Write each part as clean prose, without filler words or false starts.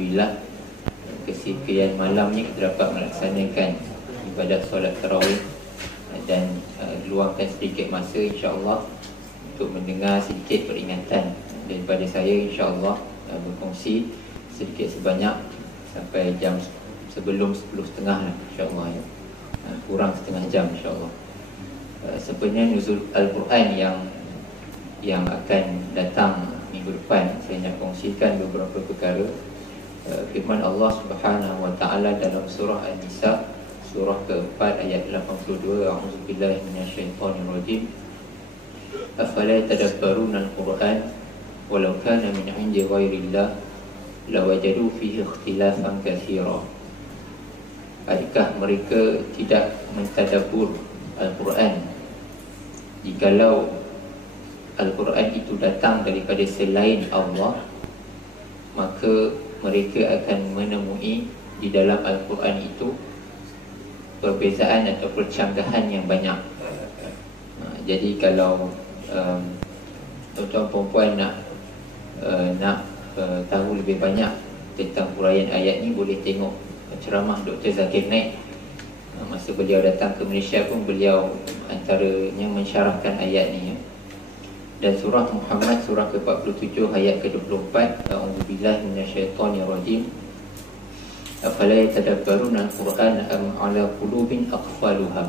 Alhamdulillah kesekian malamnya kita dapat melaksanakan ibadat solat tarawih dan luangkan sedikit masa insya-Allah untuk mendengar sedikit peringatan daripada saya, insya-Allah berkongsi sedikit sebanyak sampai jam sebelum 10.30 lah insya-Allah ya. Kurang setengah jam insya-Allah. Sebenarnya nuzul Al-Quran yang akan datang minggu depan, saya nak kongsikan beberapa perkara. Firman Allah Subhanahu wa taala dalam surah An-Nisa surah ke-4 ayat 82, a'udzubillahi minasyaitonirrajim. Afala tadabbaruna al-Quran walau kana min 'indi ghairillah lawajadu fihi ikhtilafan katsira. Adakah mereka tidak mentadabbur Al-Quran? Jikalau Al-Quran itu datang daripada selain Allah, maka mereka akan menemui di dalam Al-Quran itu perbezaan atau percanggahan yang banyak. Jadi kalau tuan-tuan perempuan nak tahu lebih banyak tentang huraian ayat ni, boleh tengok ceramah Dr. Zakir Naik. Masa beliau datang ke Malaysia pun beliau antaranya mensyarahkan ayat ni ya. Dan surah Muhammad surah ke-47 ayat ke-24, a'udzubillahi minasyaitonirrajim. Afala yatadabbaruna al-Quran am 'ala qulubin aqfaluha.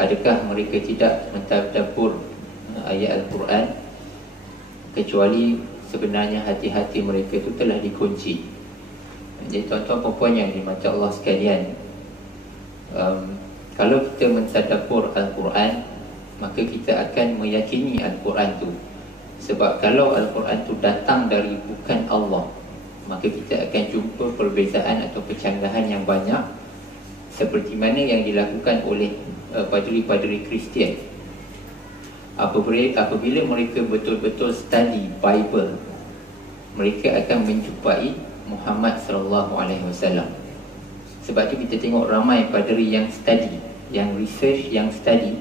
Adakah mereka tidak mentadabbur ayat Al-Quran, kecuali sebenarnya hati-hati mereka itu telah dikunci. Jadi tuan-tuan perempuan yang dirahmati Allah sekalian, kalau kita mentadabbur Al-Quran, maka kita akan meyakini Al-Quran tu. Sebab kalau Al-Quran tu datang dari bukan Allah, maka kita akan jumpa perbezaan atau percanggahan yang banyak, seperti mana yang dilakukan oleh padri-padri Kristian. Apabila mereka betul-betul study Bible, mereka akan menjumpai Muhammad sallallahu alaihi wasallam. Sebab tu kita tengok ramai padri yang study, yang research, yang study,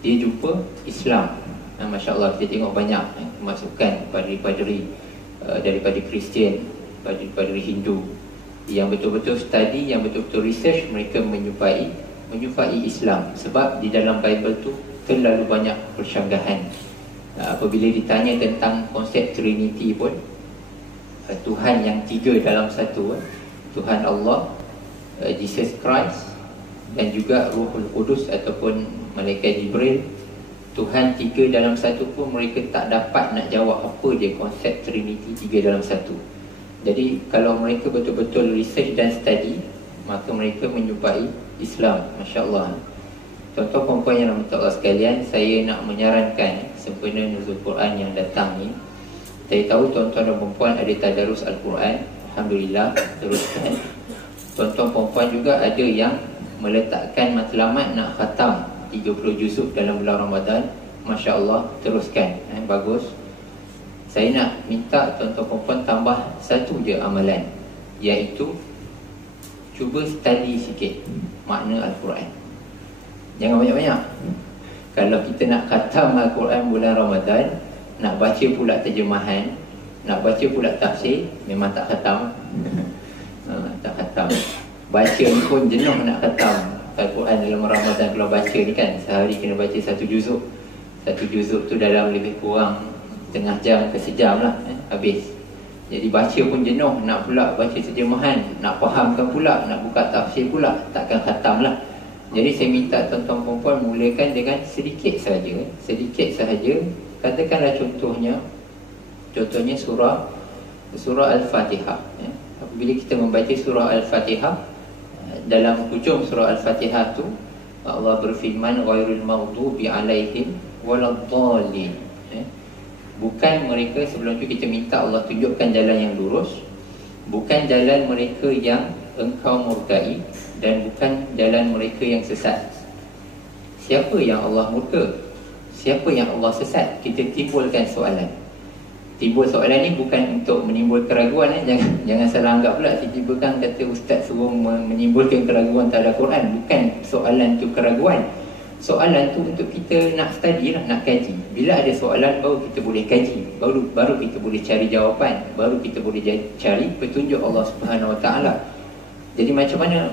dia jumpa Islam. Masya Allah, kita tengok banyak masukan padri-padri daripada Kristian, padri-padri Hindu yang betul-betul study, yang betul-betul research, mereka menjumpai Islam. Sebab di dalam Bible tu terlalu banyak percanggahan. Apabila ditanya tentang konsep Trinity pun, Tuhan yang tiga dalam satu, Tuhan Allah, Jesus Christ dan juga Ruhul Qudus ataupun Malaikat Jibril, Tuhan tiga dalam satu pun mereka tak dapat nak jawab apa dia konsep Trinity tiga dalam satu. Jadi kalau mereka betul-betul research dan study, maka mereka menjumpai Islam. Masya Allah. Tuan-tuan perempuan yang rahmat Allah sekalian, saya nak menyarankan sempena nuzul Quran yang datang ni. Saya tahu tuan-tuan dan perempuan ada tadarus Al-Quran, Alhamdulillah, teruskan. Tuan-tuan perempuan juga ada yang meletakkan matlamat nak khatam 30 juzuk dalam bulan Ramadan. Masya Allah, teruskan. Bagus. Saya nak minta tuan-tuan perempuan tambah satu je amalan, iaitu cuba study sikit makna Al-Quran. Jangan banyak-banyak. Kalau kita nak khatam Al-Quran bulan Ramadan, nak baca pula terjemahan, nak baca pula tafsir, memang tak khatam. Tak khatam. Baca ni pun jenuh nak khatam Al-Quran dalam Ramadan. Kalau baca ni kan sehari kena baca satu juzuk. Satu juzuk tu dalam lebih kurang setengah jam ke sejam lah, habis. Jadi baca pun jenuh, nak pula baca terjemahan, nak fahamkan pula, nak buka tafsir pula, takkan khatam lah. Jadi saya minta tuan-tuan perempuan mulakan dengan sedikit saja. Sedikit sahaja. Katakanlah contohnya surah Al-Fatihah. Apabila kita membaca surah Al-Fatihah, dalam hujung surah Al-Fatihah tu Allah berfirman ghairil maghdubi alaihim waladdallin. Bukan mereka, sebelum tu kita minta Allah tunjukkan jalan yang lurus, bukan jalan mereka yang engkau murkai, dan bukan jalan mereka yang sesat. Siapa yang Allah murka? Siapa yang Allah sesat? Kita timbulkan soalan. Timbul soalan ni bukan untuk menimbul keraguan. Jangan salah anggap pula tiba-tiba kan kata ustaz suruh menimbulkan keraguan terhadap Quran. Bukan soalan tu keraguan. soalan tu untuk kita nak study lah, nak kaji. Bila ada soalan baru kita boleh kaji, baru kita boleh cari jawapan, baru kita boleh cari petunjuk Allah Subhanahu Wa Taala. Jadi macam mana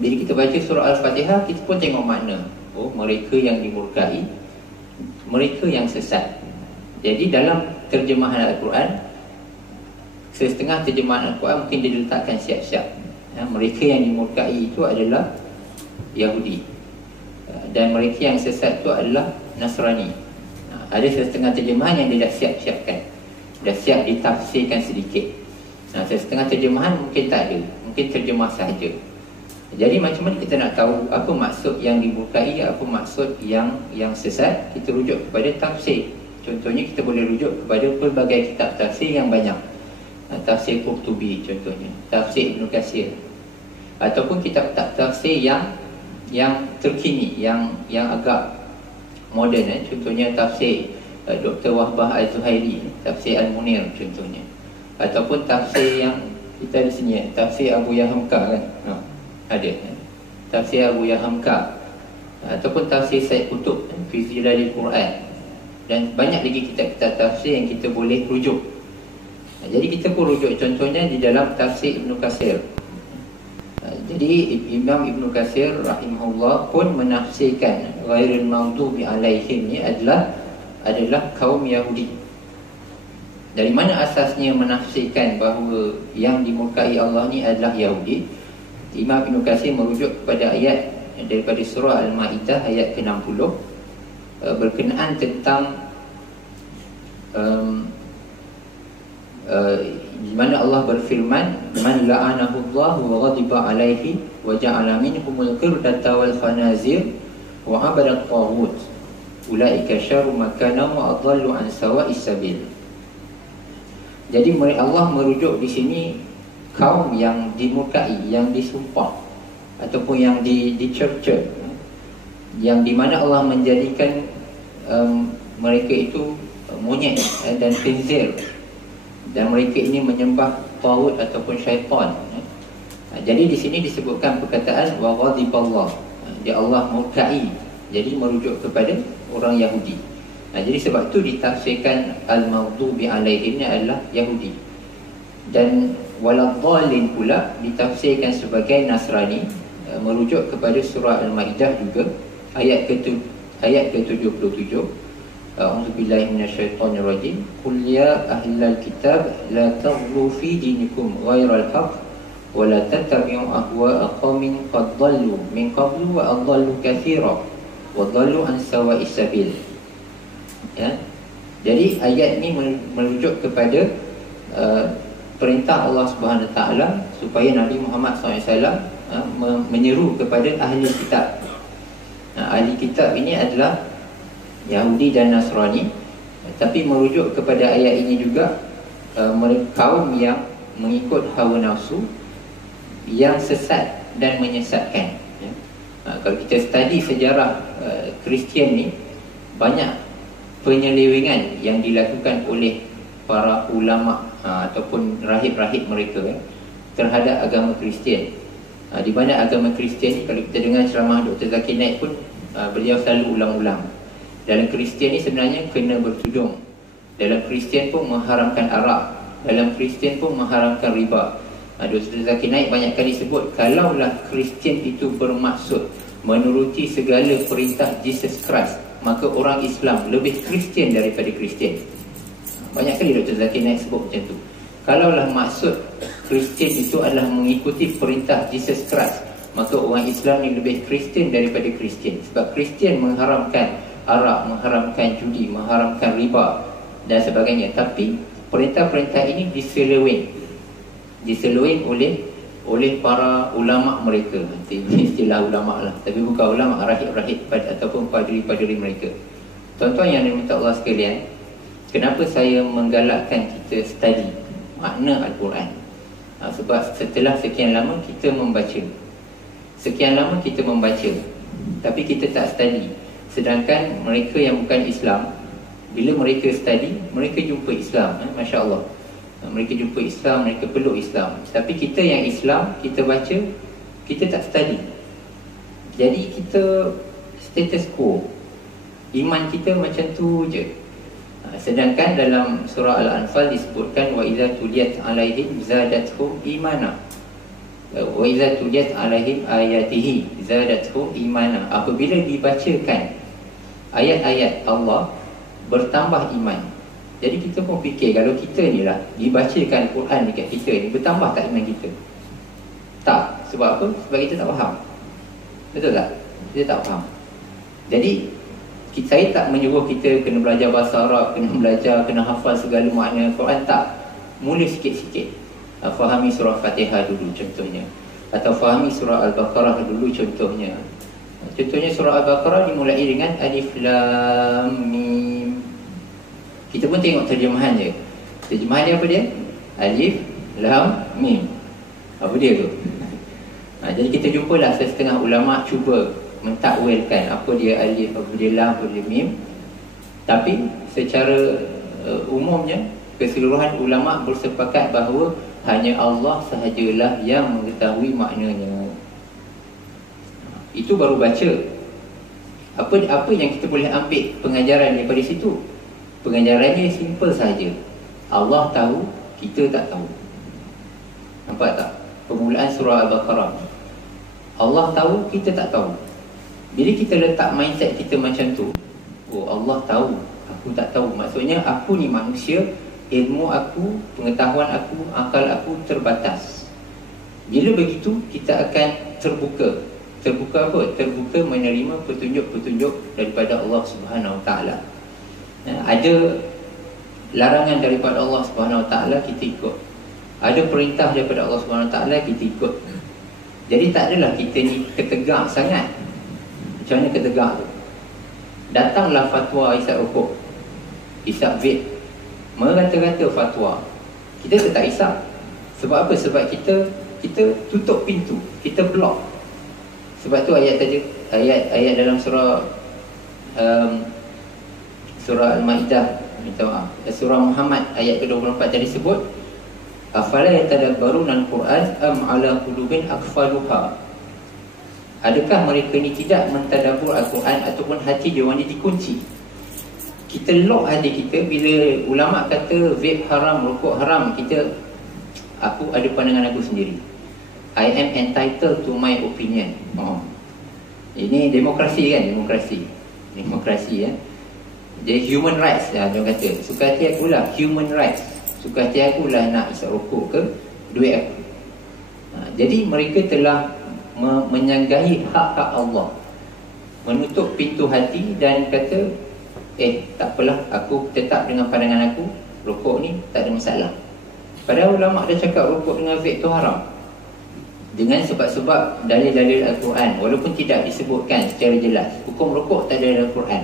bila kita baca surah Al-Fatihah, kita pun tengok makna. Oh, mereka yang dimurkai, mereka yang sesat. Jadi dalam terjemahan Al-Quran, setengah terjemahan Al-Quran mungkin dia letakkan siap-siap, mereka yang dimurkai itu adalah Yahudi, dan mereka yang sesat itu adalah Nasrani. Ada setengah terjemahan yang dia dah siap-siapkan, dah siap ditafsirkan sedikit. Setengah terjemahan mungkin tak ada, mungkin terjemah sahaja. Jadi macam mana kita nak tahu apa maksud yang dimurkai, apa maksud yang sesat? Kita rujuk kepada tafsir. Contohnya kita boleh rujuk kepada pelbagai kitab tafsir yang banyak. Tafsir Qurtubi contohnya, tafsir Ibn Katsir, ataupun kitab tafsir yang terkini, yang agak moden. Contohnya tafsir Dr. Wahbah Al-Zuhairi, tafsir Al-Munir contohnya, ataupun tafsir yang kita di sini, tafsir Abu Yahamka kan, ada tafsir Abu Yahamka, ataupun tafsir Said Qutb fi Zilalil Quran, dan banyak lagi kitab-kitab tafsir yang kita boleh rujuk. Jadi kita pun rujuk contohnya di dalam tafsir Ibn Katsir. Jadi Imam Ibn Katsir rahimahullah pun menafsirkan ghairil maghdubi alaihim ni adalah kaum Yahudi. Dari mana asasnya menafsirkan bahawa yang dimurkai Allah ni adalah Yahudi? Imam Ibn Katsir merujuk kepada ayat daripada surah Al-Ma'idah ayat ke-60, berkenaan tentang di mana Allah berfirman, man la'anahu Allah wa ghadiba alaihi wa ja'ala minhumul qirdata wal khanazir wa abada at-taghut ulaika syarru makana wa adallu an sawa'is sabil. Jadi Allah merujuk di sini kaum yang dimurkai, yang disumpah ataupun yang dicerca, yang di mana Allah menjadikan mereka itu monyet dan khinzir, dan mereka ini menyembah taghut ataupun syaitan. Jadi di sini disebutkan perkataan wa ghadiballah, dia Allah murkai, jadi merujuk kepada orang Yahudi. Jadi sebab tu ditafsirkan al-maghdubi alaihim ni adalah Yahudi, dan waladhdallin pula ditafsirkan sebagai Nasrani, merujuk kepada surah Al-Maidah juga ayat ke-77. A'udzubillahi minasyaitonirrajim. Qul ya ahlal kitab la taghlu fi dinikum ghairal haqq wa la tattabi'u ahwa'a qaumin qad dhallu min qablu wa adallu katsira wa dhallu an sawa'is sabil. Jadi ayat ni merujuk kepada perintah Allah Subhanahu Wa Taala supaya Nabi Muhammad SAW menyeru kepada ahli kitab. Ahli kitab ini adalah Yahudi dan Nasrani, tapi merujuk kepada ayat ini juga kaum yang mengikut hawa nafsu, yang sesat dan menyesatkan. Kalau kita study sejarah Kristian ni, banyak penyelewengan yang dilakukan oleh para ulama ataupun rahib-rahib mereka terhadap agama Kristian. Di mana agama Kristian ni, kalau kita dengar ceramah Dr. Zakir Naik pun, beliau selalu ulang-ulang, dalam Kristian ni sebenarnya kena bertudung. Dalam Kristian pun mengharamkan arak, dalam Kristian pun mengharamkan riba. Dr. Zakir Naik banyak kali sebut, kalaulah Kristian itu bermaksud menuruti segala perintah Jesus Christ, maka orang Islam lebih Kristian daripada Kristian. Banyak kali Dr. Zakir Naik sebut macam tu. Kalaulah maksud Kristian itu adalah mengikuti perintah Jesus Christ, maka orang Islam ni lebih Kristian daripada Kristian. Sebab Kristian mengharamkan arak, mengharamkan judi, mengharamkan riba dan sebagainya. Tapi perintah-perintah ini diseleweng oleh para ulama mereka. Ini istilah ulama lah, tapi bukan ulama, rahib-rahib ataupun padri-padri mereka. Tuan-tuan yang diminta Allah sekalian, kenapa saya menggalakkan kita study makna Al-Quran? Sebab setelah sekian lama kita membaca, tapi kita tak study. Sedangkan mereka yang bukan Islam, bila mereka study, mereka jumpa Islam. Masya Allah, mereka jumpa Islam, mereka peluk Islam. Tapi kita yang Islam, kita baca, kita tak study. Jadi kita status quo. Iman kita macam tu je. Sedangkan dalam surah Al-Anfal disebutkan wa idza tuliyat alaihim zadatuhum imana. Wa idza tuliyat alaihim ayatihi zadatuhum imana. Apabila dibacakan ayat-ayat Allah, bertambah iman. Jadi kita pun fikir, kalau kita ni lah dibacakan Quran dekat kita ni, bertambah tak iman kita? Tak. Sebab apa? Sebab kita tak faham. Betul tak? Kita tak faham. Jadi saya tak menyuruh kita kena belajar bahasa Arab, kena hafal segala makna Quran, tak. Mula sikit-sikit. Fahami surah Fatihah dulu contohnya, atau fahami surah Al-Baqarah dulu contohnya. Contohnya surah Al-Baqarah dimulai dengan Alif Lam Mim. Kita pun tengok terjemahan je. Terjemahan dia apa dia? Alif Lam Mim. Apa dia tu? Jadi kita jumpalah setengah ulama' cuba mentakwilkan apa dia alif, apa dia lam, apa dia mim. Tapi secara umumnya keseluruhan ulama bersepakat bahawa hanya Allah sahajalah yang mengetahui maknanya. Itu baru baca. Apa yang kita boleh ambil pengajaran daripada situ? Pengajarannya simple saja. Allah tahu, kita tak tahu. Nampak tak? Permulaan surah Al-Baqarah. Allah tahu, kita tak tahu. Bila kita letak mindset kita macam tu, oh Allah tahu, aku tak tahu. Maksudnya aku ni manusia, ilmu aku, pengetahuan aku, akal aku terbatas. Bila begitu, kita akan terbuka. Terbuka apa? Terbuka menerima petunjuk-petunjuk daripada Allah Subhanahu Wa Taala. Ada larangan daripada Allah Subhanahu Wa Taala, kita ikut. Ada perintah daripada Allah Subhanahu Wa Taala, kita ikut. Jadi tak adalah kita ni ketegak sangat. Macam mana ketegak tu? Datanglah fatwa isap rokok, isap vape, merata-rata fatwa. Kita tak isap. Sebab apa? Sebab kita tutup pintu, kita block. Sebab tu ayat dalam surah Al-Maidah, minta maaf, surah Muhammad ayat ke-24 tadi sebut, afala yatadabbaruna al-Quran am ala qulubin aqfaluha. Adakah mereka ni tidak mentadabbur Al-Quran ataupun hati dia orang ni dikunci? Kita lock hati kita. Bila ulama kata vape haram, rokok haram, aku ada pandangan aku sendiri. I am entitled to my opinion. Ini demokrasi kan? Demokrasi ya. Jadi human rights lah dia kata. Suka hati akulah human rights. Suka hati akulah nak isap rokok ke duit aku. Jadi mereka telah menyanggahi hak-hak Allah, menutup pintu hati dan kata tak apalah, aku tetap dengan pandangan aku, rokok ni tak ada masalah. Padahal ulama' dah cakap rokok dengan vape tu haram dengan sebab-sebab dalil-dalil Al-Quran, walaupun tidak disebutkan secara jelas. Hukum rokok tak ada dalam Quran,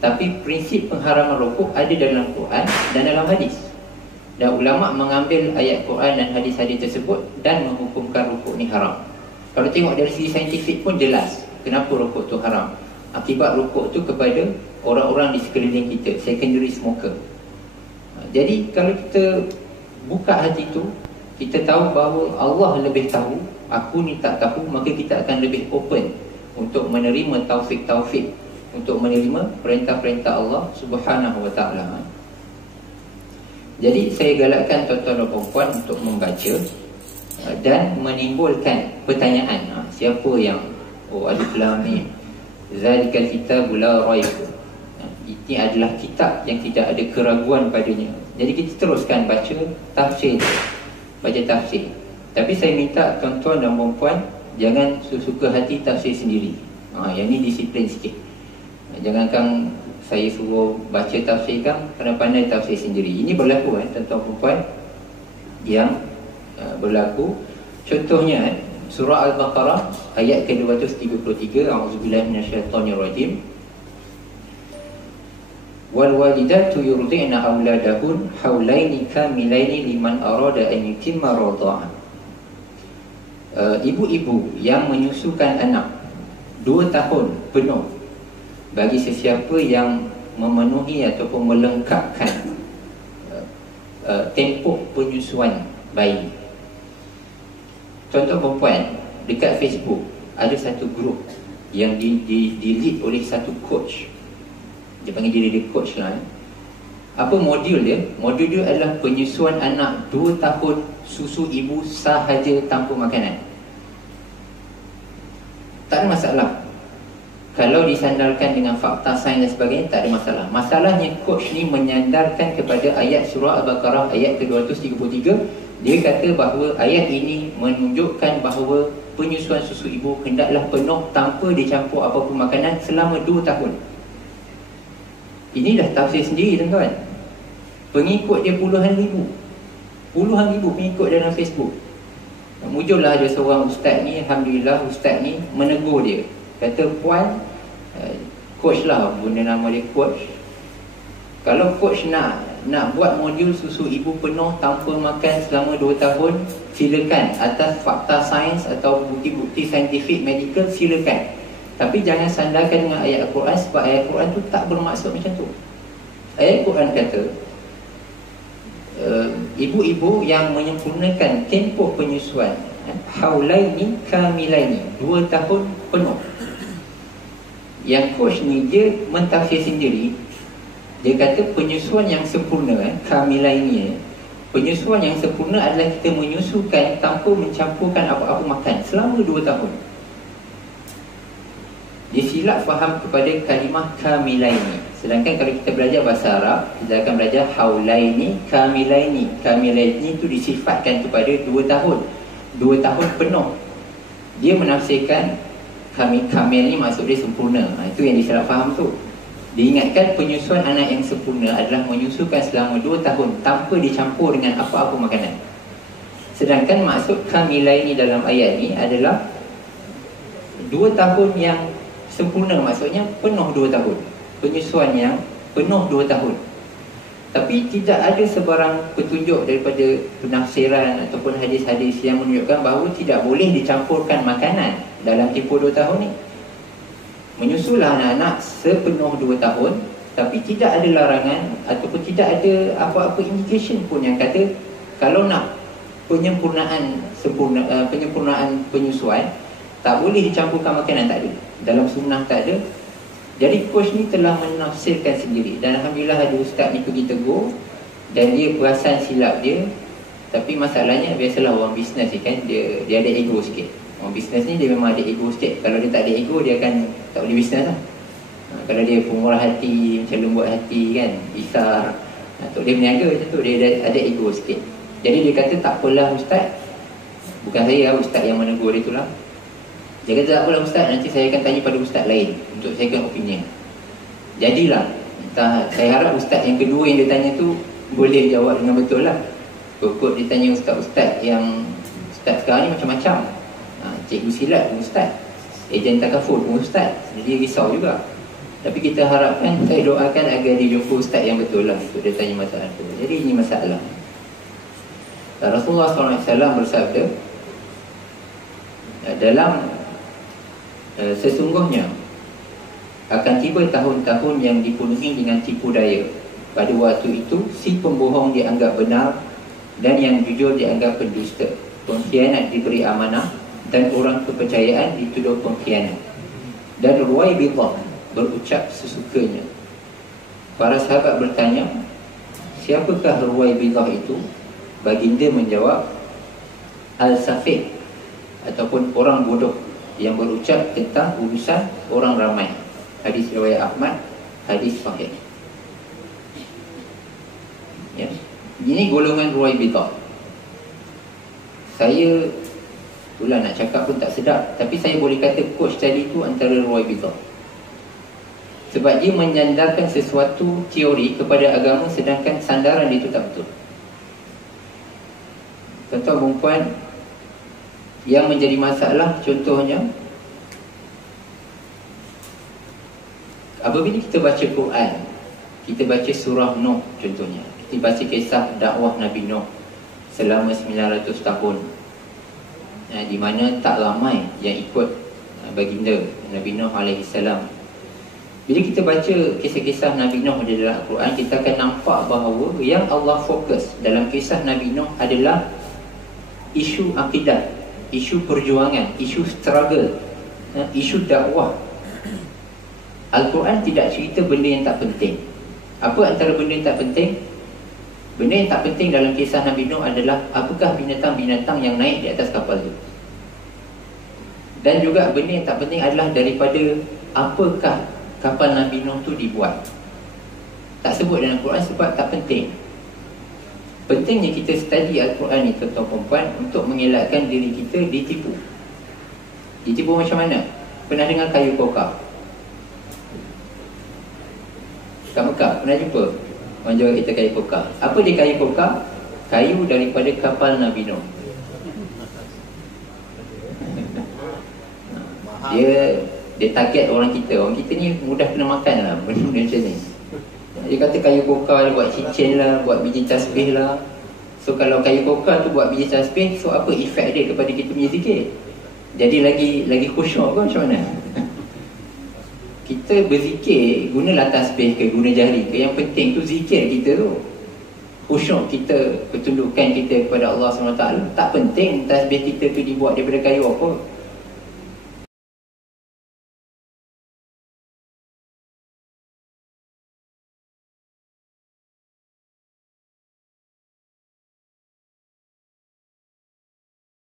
tapi prinsip pengharaman rokok ada dalam Quran dan dalam hadis. Dan ulama' mengambil ayat Quran dan hadis-hadis tersebut dan menghukumkan rokok ni haram. Kalau tengok dari segi saintifik pun jelas kenapa rokok tu haram. Akibat rokok tu kepada orang-orang di sekeliling kita, secondary smoker. Jadi kalau kita buka hati tu, kita tahu bahawa Allah lebih tahu, aku ni tak tahu, maka kita akan lebih open untuk menerima taufik-taufik, untuk menerima perintah-perintah Allah Subhanahu Wa Taala. Jadi saya galakkan tuan-tuan dan puan untuk membaca dan menimbulkan pertanyaan, siapa yang alif lam mim zalikal kitabul la raib, ini adalah kitab yang tidak ada keraguan padanya. Jadi kita teruskan baca tafsir, tapi saya minta tuan-tuan dan puan jangan suka hati tafsir sendiri. Yang ni disiplin sikit. Jangankan saya suruh baca tafsir kan, pandai-pandai tafsir sendiri. Ini berlaku tuan-tuan dan puan yang berlaku. Contohnya surah Al-Baqarah ayat ke-233, a'udzubillahi minasyaitonirrajim. Wal walidatu yurdi'na auladahun haulaini kamilaini liman arada an yutimma radha'ah. Ibu-ibu yang menyusukan anak 2 tahun penuh bagi sesiapa yang memenuhi ataupun melengkapkan tempoh penyusuan bayi. Tuan-tuan dan puan, dekat Facebook ada satu grup yang di lead oleh satu coach. Dia panggil diri dia coach lah. Apa modul dia? Modul dia adalah penyusuan anak 2 tahun susu ibu sahaja tanpa makanan. Tak ada masalah. Kalau disandarkan dengan fakta sains dan sebagainya, tak ada masalah. Masalahnya coach ni menyandarkan kepada ayat surah Al-Baqarah ayat ke-233. Dia kata bahawa ayat ini menunjukkan bahawa penyusuan susu ibu hendaklah penuh tanpa dicampur apapun makanan selama 2 tahun. Ini dah tafsir sendiri tuan-tuan. Pengikut dia puluhan ribu pengikut dalam Facebook. Muncullah ada seorang ustaz ni, alhamdulillah ustaz ni menegur dia. Kata, puan, coach lah, guna nama dia coach. Kalau coach nak buat modul susu ibu penuh tanpa makan selama 2 tahun, silakan. Atas fakta sains atau bukti-bukti saintifik medical, silakan. Tapi jangan sandarkan dengan ayat Al-Quran, sebab ayat Al-Quran tu tak bermaksud macam tu. Ayat Al-Quran kata ibu-ibu yang menyempurnakan tempoh penyusuan haulaini kamilaini, 2 tahun penuh. Yang coach ni dia mentafsir sendiri. Dia kata penyusuan yang sempurna kamilaini, penyusuan yang sempurna adalah kita menyusukan tanpa mencampurkan apa-apa makan selama 2 tahun. Dia silap faham kepada kalimah kamilaini. Sedangkan kalau kita belajar bahasa Arab, kita akan belajar haulaini kamilaini. Kamilaini itu disifatkan kepada 2 tahun, 2 tahun penuh. Dia menafsirkan kamil ni maksud dia sempurna. Itu yang disalah faham tu. Diingatkan penyusuan anak yang sempurna adalah menyusukan selama 2 tahun tanpa dicampur dengan apa-apa makanan. Sedangkan maksud kamilaini dalam ayat ni adalah 2 tahun yang sempurna, maksudnya penuh 2 tahun. Penyusuan yang penuh 2 tahun. Tapi tidak ada sebarang petunjuk daripada penafsiran ataupun hadis-hadis yang menunjukkan bahawa tidak boleh dicampurkan makanan dalam tempoh 2 tahun ni. Menyusulah anak-anak sepenuh 2 tahun, tapi tidak ada larangan ataupun tidak ada apa-apa indication pun yang kata kalau nak penyempurnaan penyusuan tak boleh dicampurkan makanan, tak ada. Dalam sunnah tak ada. Jadi coach ni telah menafsirkan sendiri. Dan alhamdulillah ada ustaz ni pergi tegur dan dia perasan silap dia. Tapi masalahnya biasalah orang bisnes ni kan, dia ada ego sikit. Orang bisnes ni dia memang ada ego sikit. Kalau dia tak ada ego, dia akan tak boleh bisnes lah. Kalau dia pemurah hati, macam lembut hati kan, isar, atau dia berniaga macam tu, dia ada ego sikit. Jadi dia kata tak apalah ustaz. Bukan saya lah, ustaz yang menegur dia tu lah. Dia kata tak apalah ustaz, nanti saya akan tanya pada ustaz lain untuk saya akan opinion. Jadilah, saya harap ustaz yang kedua yang dia tanya tu boleh jawab dengan betul lah. Kok dia tanya ustaz-ustaz yang ustaz sekarang ni macam-macam. Cikgu silat pun ustaz, ejen takaful pun ustaz. Jadi risau juga. Tapi kita harapkan, saya doakan agar dia jumpa ustaz yang betul lah untuk dia tanya masalah tu. Jadi ini masalah. Rasulullah SAW bersabda dalam sesungguhnya akan tiba tahun-tahun yang dipenuhi dengan tipu daya. Pada waktu itu si pembohong dianggap benar dan yang jujur dianggap pendusta. Pengkhianat diberi amanah dan orang kepercayaan dituduh pengkhianat. Dan Ruwaibidah berucap sesukanya. Para sahabat bertanya, siapakah Ruwaibidah itu? Baginda menjawab, Al-Safiq, ataupun orang bodoh yang berucap tentang urusan orang ramai. Hadis riwayat Ahmad, hadis sahih. Ya. Ini golongan Ruwaibidah. Saya itulah nak cakap pun tak sedap, tapi saya boleh kata coach tadi tu antara Ruwaibidah. Sebab dia menyandarkan sesuatu teori kepada agama, sedangkan sandaran dia tu tak betul. Tuan-tuan perempuan, yang menjadi masalah contohnya apabila kita baca Quran, kita baca surah Nuh contohnya, kita baca kisah dakwah Nabi Nuh selama 900 tahun, di mana tak ramai yang ikut baginda Nabi Nuh alaihissalam. Bila kita baca kisah-kisah Nabi Nuh di dalam Al-Quran, kita akan nampak bahawa yang Allah fokus dalam kisah Nabi Nuh adalah isu akidah, isu perjuangan, isu struggle isu dakwah. Al-Quran tidak cerita benda yang tak penting. Apa antara benda yang tak penting? Benda yang tak penting dalam kisah Nabi Nuh adalah apakah binatang-binatang yang naik di atas kapal itu. Dan juga benda yang tak penting adalah daripada apakah kapal Nabi Nuh tu dibuat. Tak sebut dalam Al-Quran sebab tak penting. Pentingnya kita study Al-Quran ni, tuan-tuan perempuan, untuk mengelakkan diri kita ditipu. Ditipu macam mana? Pernah dengar kayu kokar? Kat Mekah, pernah jumpa? Orang Jawa kita kayu kokar. Apa dia kayu kokar? Kayu daripada kapal Nabi Nuh. Dia target orang kita. Orang kita ni mudah kena makan lah benda macam ni. Dia kata kayu kokar, buat cincin lah, buat biji tasbih lah. So kalau kayu kokar tu buat biji tasbih, so apa efek dia kepada kita punya zikir? Jadi lagi khusyuk ke macam mana? Kita berzikir, gunalah tasbih ke, guna jari ke, yang penting tu zikir kita tu. Khusyuk kita, ketundukan kita kepada Allah SWT. Tak penting tasbih kita tu dibuat daripada kayu apa.